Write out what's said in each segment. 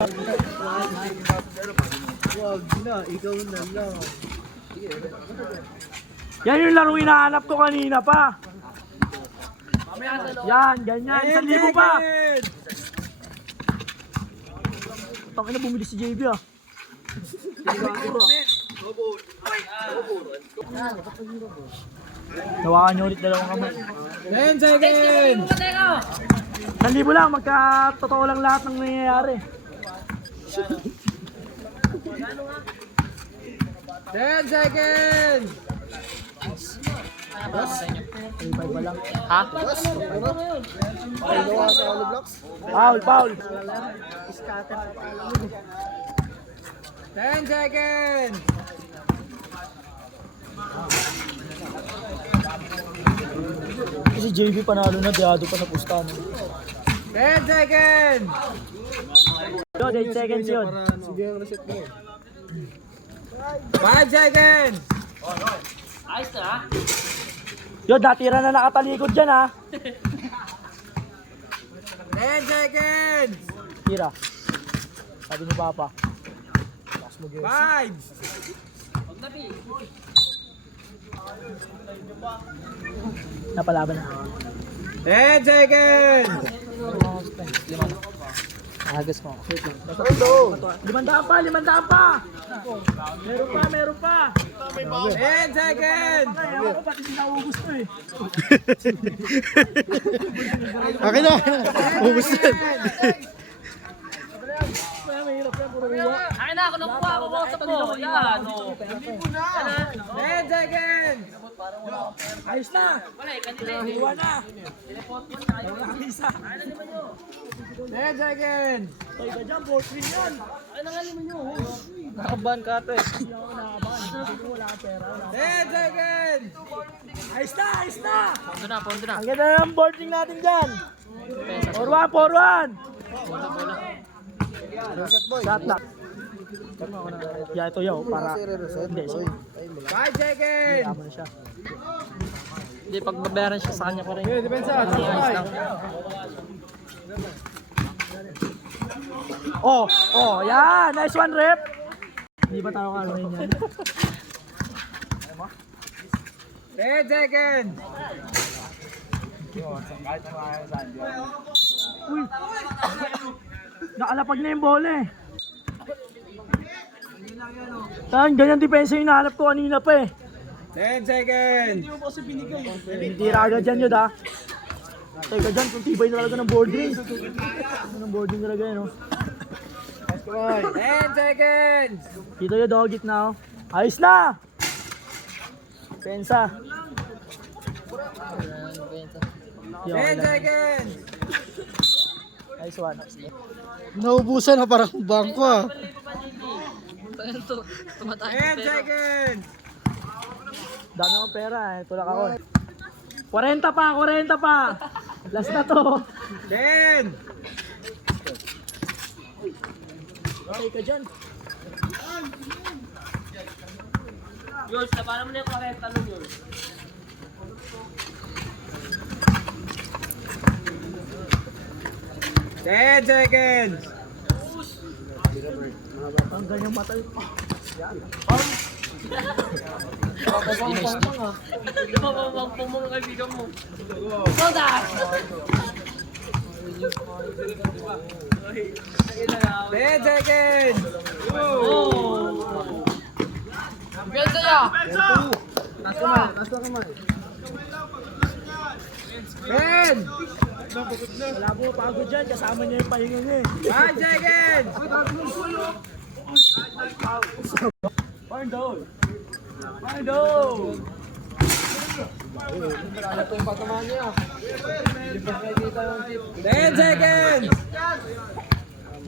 Wag na, ikaw na lang. Yan yung laro hinahanap ko kanina pa. Yan, ganyan. 1,000 pa. Tangina na bumili si JB ah. Nawakan niyo ulit dalawang kamay. 10 seconds! 1,000 lang, magka-totoo lang lahat ng nangyayari. 10 seconds! Ha? Foul, foul. 10 seconds! Kasi JB panalo na, diado pa sa pusta. 10 seconds! Yun, 8 seconds yun. Sige, ang reset mo. 5 seconds! Ayos na ha? Yun, natira na nakatalikod dyan ha. 10 seconds! Tira. Sabi ni Papa. 5! Napalaban na. 10 seconds! Agas mo. 500 pa, 500 pa! Meron pa! 10 seconds! Ayaw ko, pati sinaubos to eh. Akin na! Ubus yan! Mahirap yan, puro uwa. Akin na ako nang kuha ko sa po. Yan o. 10 seconds! Ayos na! Wala eh, kanila eh. Iwan na! Wala ang isa. 10 seconds! Toy ka dyan, 4-3 yan. Ay, nangalim nyo. Nakaban ka ito eh. Hindi ako nakabahan. Hindi wala akong pera. 10 seconds! Ayos na! Ayos na! Pondo na. Ang ganda ng boarding natin dyan. 4-1! Shot lock. Yeah, ito yaw. Para... Hindi, 5 seconds! kaya mo na siya. Hindi, pagbabayaran siya sa kanya ko rin. Depensa! Oh, yan! Nice one, rep! Hindi ba tayo kaluhin yan? 10 seconds! Uy! Nakalapag na yung bola eh. Saan, ganyan depensa yung hinahanap ko kanina pa eh. 10 seconds! Hindi agad dyan yun ha. Teka dyan, kung tibay na talaga ng boarding. Ng boarding talaga yun oh. 10 seconds! Dito yun oh, gitna oh. Ayos na! Pensa. 10 seconds! Nice one. Naubusan na parang bangko ah. Tumatay. 10 seconds! Dami akong pera eh, tulak ako eh. 40 pa! Last na to. 10! Okay ka dyan. Yours, paano mo na yung correct tanong yours? Ten seconds! Ang ganyang mata yun. Hindi mo mabangpong mga kaibigan mo. Soda! 10 seconds! Oh! Biyan sa'yo! Taas na kamay. 10! Wala po pagod dyan, kasama niya yung pahinga niya eh. 5 seconds! Barn down! Barn down! Ano po yung patamaan niya? Hindi pa nakikita yung tip. 10 seconds!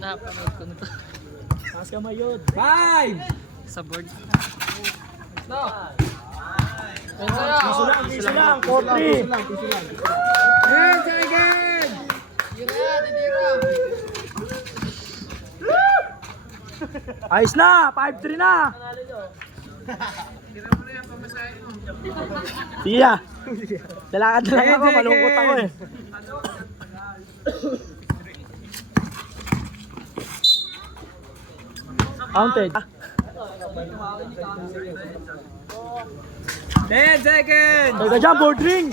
Napanood ko na to. Taas kamay yun. 5! Sa board. Piso lang, 4-3. 10 seconds! Ayos na, 5-3 na. Siya. Lalakad na lang ako, malungkot ako eh. Counted. 10 seconds! Teka dyan, board ring!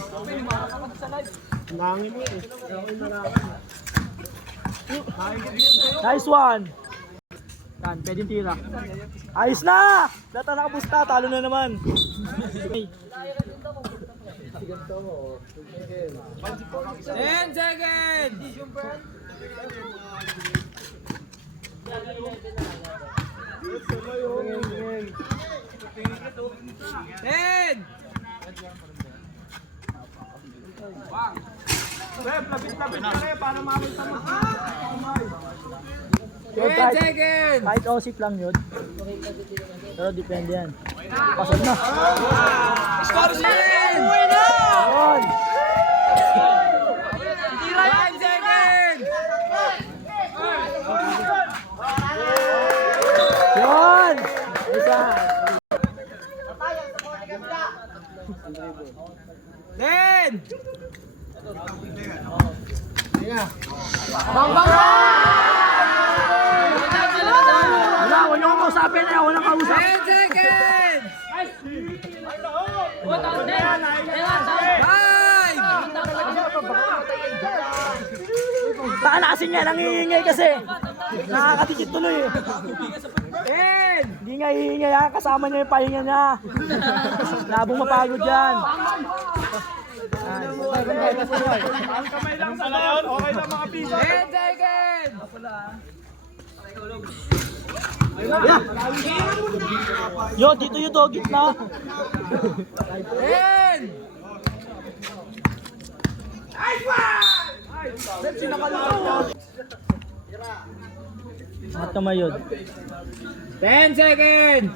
Nice one! Yan, pwedeng tira. Ayos na! Data nakapusta, talo na naman. Ten seconds! Ten! Yun, 10 seconds! kahit osip lang yun. Pero depende yan. Pasok na. Score 10! Yun! 5 seconds! Yun! Isa! 10! Wala, huwag niyo akong kausapin na, walang kausap. 10 seconds! 5! Saan na kasi niya, nangiingay kasi. Nakakatikit tuloy eh. 10! Hindi nga iingay ha, kasama niya yung pahinga niya. Labong mapagod yan. Kamay lang sa layon, okay lang mga piso. 10 seconds! Yo, dito yung dogit na. 10! Angat kamay yun. 10 seconds!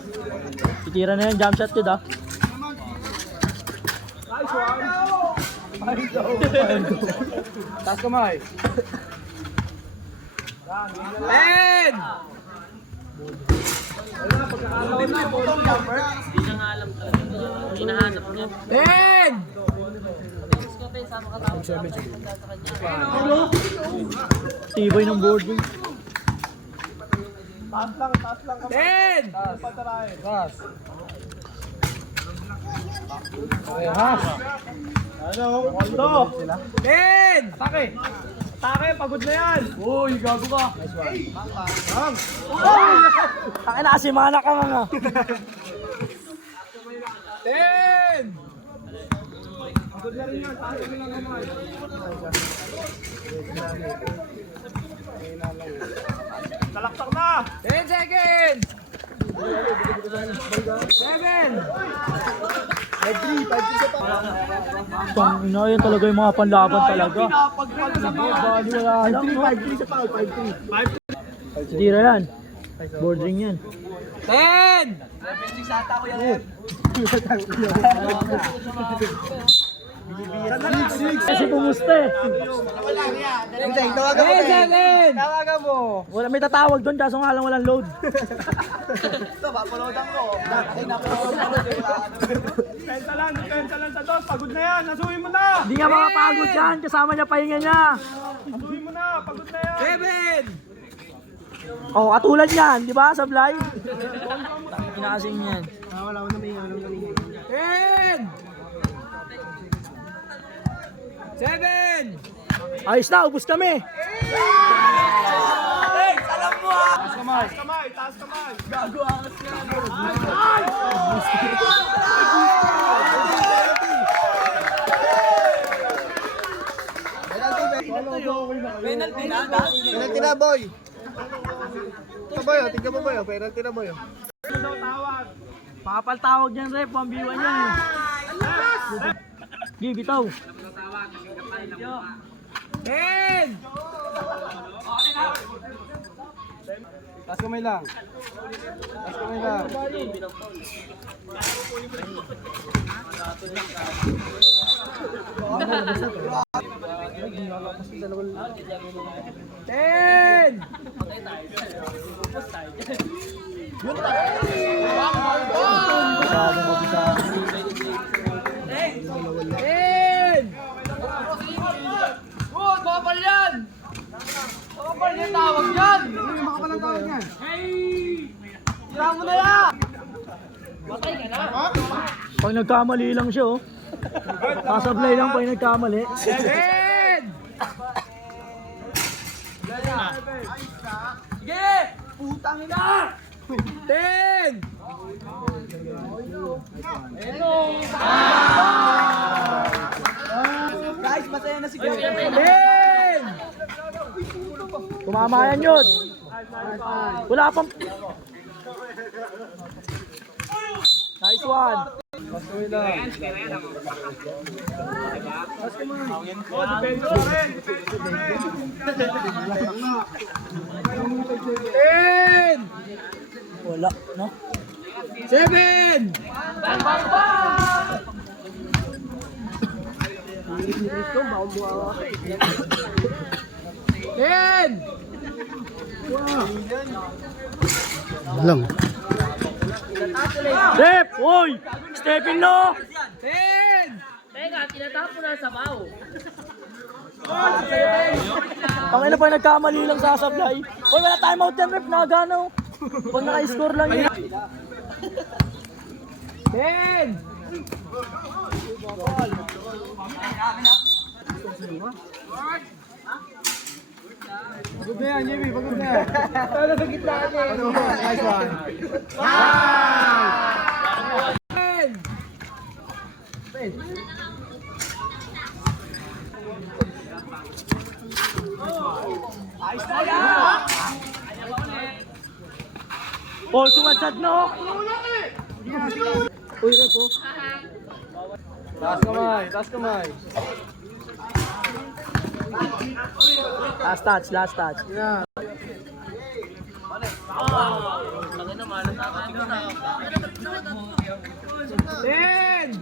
Titira na yun, jump shot yun ah. Taas kamay. 10! Hinahanap niya. 10! Tibay ng board yun. Taas lang 10! patarahin. Ano? Kondo! 10! Atake! Atake, pagod na yan! Uy, gago ka. Taka na kasi mana ka nga. 10! Pagod na rin yan, taas mo lang kamay. Talaktak na! 10 seconds! 7! Pang ina yun talaga yung mga panlaban talaga. Pinapagpag sa mga Bali wala lang. 5-3 sa foul, 5-3. Titira yan. Board ring yan. 10! Kasi pumusta eh. 10 seconds! Wala, may tatawag doon kaso nga lang walang load. Depensa lang sa dos, pagod na yan, nasuhin mo na! Hindi nga makapagod yan, kasama niya pahinga niya. Nasuhin mo na, pagod na yan! 7! Oh, katulad niyan, di ba, sa Blay? Kinasing yan. 10! 7! Ayos na, ubus kami. Taas kamay! Penalty na? Penalty na, boy. Ito ba yun? Tingnan mo ba yun? Penalty na ba yun? Papal tawag niyan, rep, 1v1 yan eh. Gi, bitaw. 10! Taas kamay lang. Taas kamay lang. Ten! Ten! Good! Makapal yan! Makapal yan tawag yan! Makapalang tawag yan. mo na yan! Pag nagkamali lang siya, oh. Sasablay lang pag nagkamali. 7! Sige! Putang ina! 10! Guys, masaya na si Gavin. 10! Tumama yan yun. Wala pang... Nice one. Wala, no? 7! Ten! Step! Uy! Step in, no! 10! Teka, tinatapon na sa baw. Pangina pa nagkamali lang sasablay. Uy, wala timeout yan, ref. Nakagano. Pag naka-score lang yun. 10! Pagod na yan, Jimmy. Pagod na yan. Ano sa gitna ka niya? Nice one. 10! Oh, sumadsad, no? Uy, rep, oh. Taas kamay, taas kamay. Last touch, last touch. Yeah. Tangina, malas na tayo. 10!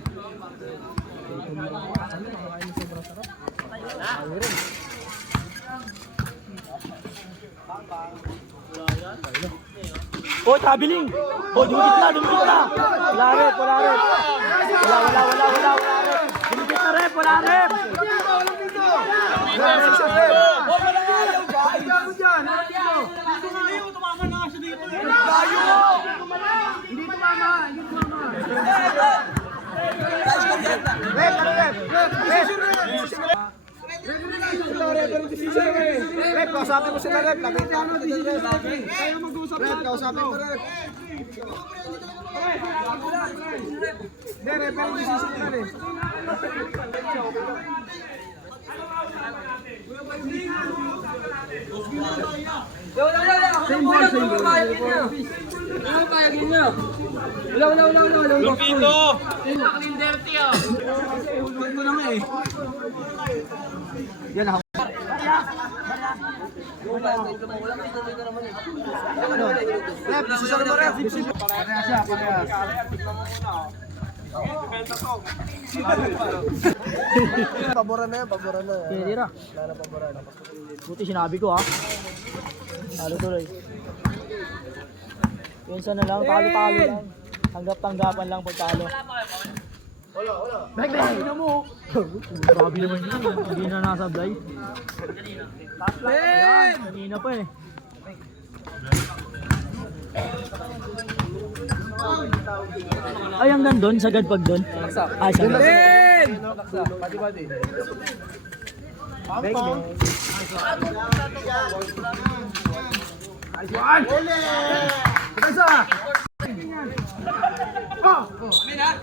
Oh, tabiling. Oh, dumikit na, dumikit na. Wala rep, wala rep. Wala rep. Dumikit na rep, wala rep. Rep, kausapin mo sila, Rep. Lapitan mo dito, Rep. Rep, kausapin mo, Rep. Hindi, Rep, pero decision na, Rep. Lupito! Clean dirty, oh. Rep, decision mo, Rep. Parehas siya, parehas. Paboran na yan, paboran na. Tira. Wala na paboran. Buti sinabi ko, ha. Talo tuloy. Pinsan na lang, talo-talo lang. Tanggap-tanggapan lang pag talo. Bang, ina mo. Grabe naman yun. Hindi na nasablay. 10! Kanina pa eh. Ay, hanggang doon, sagad pag doon. Ay, sagad. 10! Pati-pati.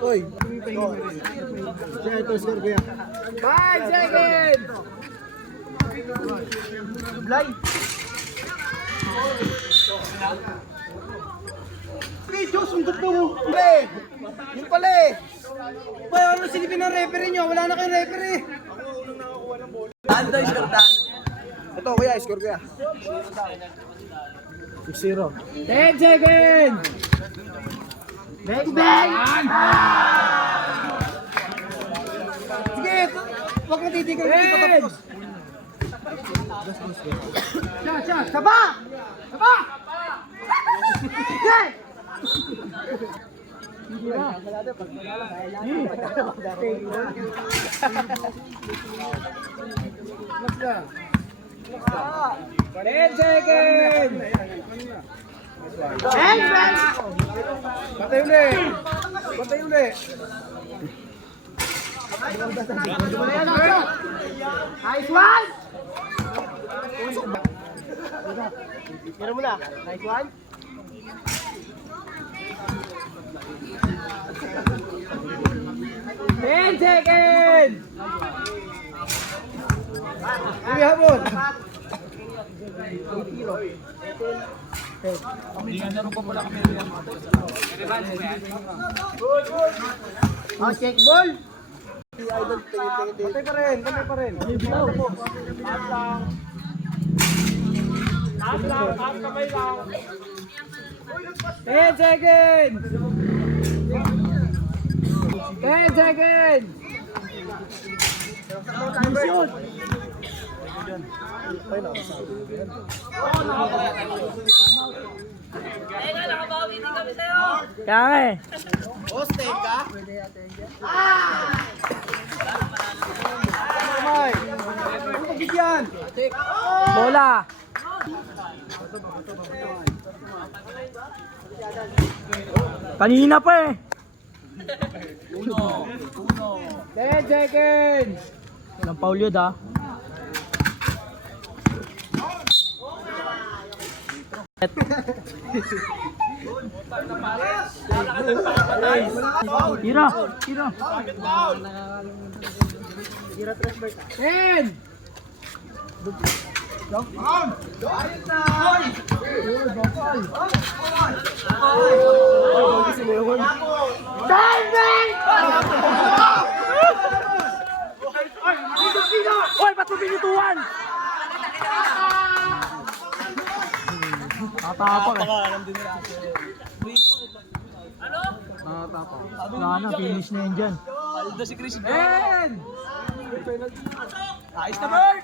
Oy. Siya ito, score kuya. 5 seconds! Blay. Okay, Diyos, sundot mo. Yung pala eh. Ba, ano silipin ng referee nyo? Wala na kayong referee. Ito, kuya, score kuya. 6-0. 10 seconds! Bang, bang! Sige, huwag mo titigan. Hindi pa tapos. Saba! Saba! Sige! Ten seconds! Bang! Bang! Patay uli. Patay uli. Nice one! Tira mo na. Nice one. Ten seconds! Hindi habon. Oh, check ball. Patay pa rin, patay pa rin. Taas kamay lang. 10 seconds! 10 seconds! Teka, nakabawi din kami sa'yo. Kaya nga eh. Kamay! Ano pagigyan? Bola. Kanina pa eh. 10 seconds! Walang foul yun ah. Tira, tira. 10! Hoy, ba't mo pinituan? Tatapa eh. Wala na, finish na yun dyan. 10! Ayos na, Bird!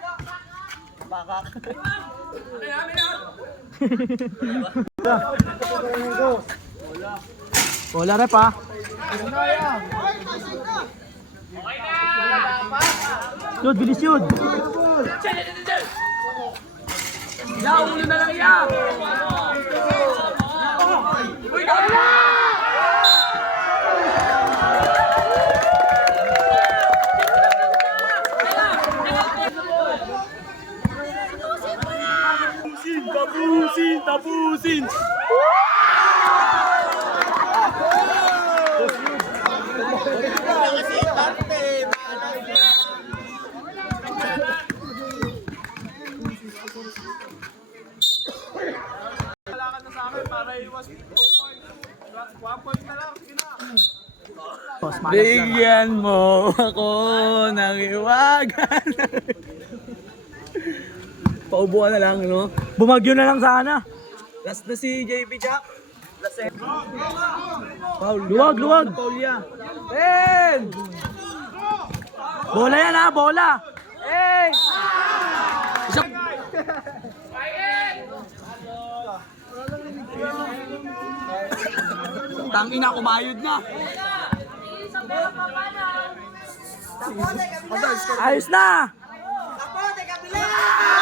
Bola rep ah. Yun, bilis yun. Ya, ulo na lang ya! Uy, gawin na! Tapusin! Kailangan na sa akin para iwas 2 points. 1 point na lang. Sige na. Boss, malas lang. Bigyan mo ako ng iwagan. Paubuan na lang, no? Bumagyo na lang sana. Last na si JB Jack. Last eh. Paul. Luwag, luwag. Paul ya. 10! Bola yan ah, bola. Hey! Tangina, kumayod na. Ayos na. Tapote, kapila!